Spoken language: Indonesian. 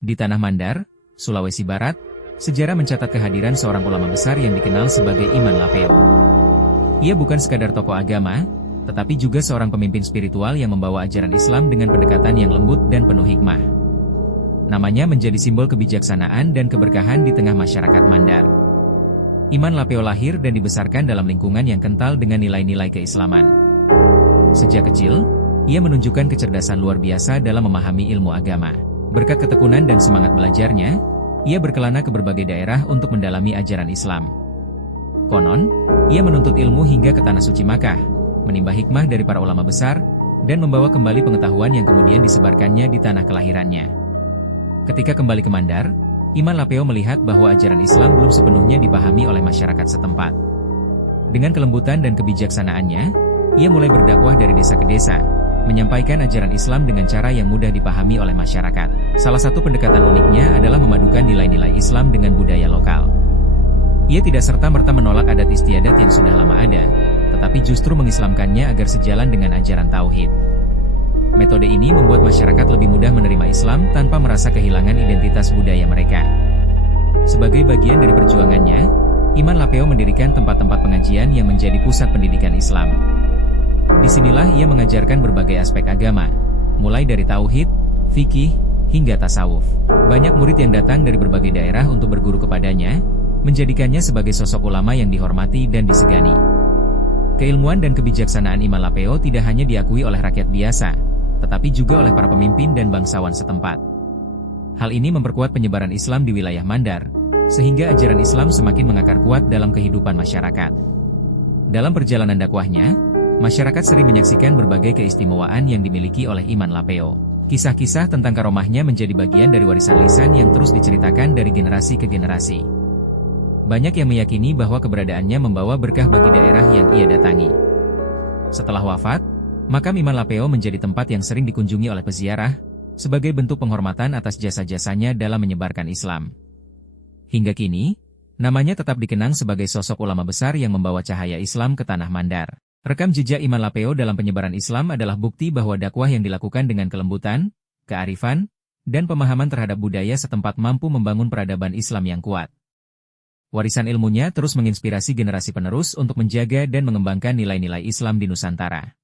Di Tanah Mandar, Sulawesi Barat, sejarah mencatat kehadiran seorang ulama besar yang dikenal sebagai Iman Lapeo. Ia bukan sekadar tokoh agama, tetapi juga seorang pemimpin spiritual yang membawa ajaran Islam dengan pendekatan yang lembut dan penuh hikmah. Namanya menjadi simbol kebijaksanaan dan keberkahan di tengah masyarakat Mandar. Iman Lapeo lahir dan dibesarkan dalam lingkungan yang kental dengan nilai-nilai keislaman. Sejak kecil, ia menunjukkan kecerdasan luar biasa dalam memahami ilmu agama. Berkat ketekunan dan semangat belajarnya, ia berkelana ke berbagai daerah untuk mendalami ajaran Islam. Konon, ia menuntut ilmu hingga ke Tanah Suci Makkah, menimba hikmah dari para ulama besar, dan membawa kembali pengetahuan yang kemudian disebarkannya di tanah kelahirannya. Ketika kembali ke Mandar, Iman Lapeo melihat bahwa ajaran Islam belum sepenuhnya dipahami oleh masyarakat setempat. Dengan kelembutan dan kebijaksanaannya, ia mulai berdakwah dari desa ke desa, menyampaikan ajaran Islam dengan cara yang mudah dipahami oleh masyarakat. Salah satu pendekatan uniknya adalah memadukan nilai-nilai Islam dengan budaya lokal. Ia tidak serta-merta menolak adat istiadat yang sudah lama ada, tetapi justru mengislamkannya agar sejalan dengan ajaran tauhid. Metode ini membuat masyarakat lebih mudah menerima Islam tanpa merasa kehilangan identitas budaya mereka. Sebagai bagian dari perjuangannya, Iman Lapeo mendirikan tempat-tempat pengajian yang menjadi pusat pendidikan Islam. Disinilah ia mengajarkan berbagai aspek agama, mulai dari tauhid, fikih, hingga tasawuf. Banyak murid yang datang dari berbagai daerah untuk berguru kepadanya, menjadikannya sebagai sosok ulama yang dihormati dan disegani. Keilmuan dan kebijaksanaan Iman Lapeo tidak hanya diakui oleh rakyat biasa, tetapi juga oleh para pemimpin dan bangsawan setempat. Hal ini memperkuat penyebaran Islam di wilayah Mandar, sehingga ajaran Islam semakin mengakar kuat dalam kehidupan masyarakat. Dalam perjalanan dakwahnya, masyarakat sering menyaksikan berbagai keistimewaan yang dimiliki oleh Iman Lapeo. Kisah-kisah tentang karomahnya menjadi bagian dari warisan lisan yang terus diceritakan dari generasi ke generasi. Banyak yang meyakini bahwa keberadaannya membawa berkah bagi daerah yang ia datangi. Setelah wafat, makam Iman Lapeo menjadi tempat yang sering dikunjungi oleh peziarah, sebagai bentuk penghormatan atas jasa-jasanya dalam menyebarkan Islam. Hingga kini, namanya tetap dikenang sebagai sosok ulama besar yang membawa cahaya Islam ke Tanah Mandar. Rekam jejak Iman Lapeo dalam penyebaran Islam adalah bukti bahwa dakwah yang dilakukan dengan kelembutan, kearifan, dan pemahaman terhadap budaya setempat mampu membangun peradaban Islam yang kuat. Warisan ilmunya terus menginspirasi generasi penerus untuk menjaga dan mengembangkan nilai-nilai Islam di Nusantara.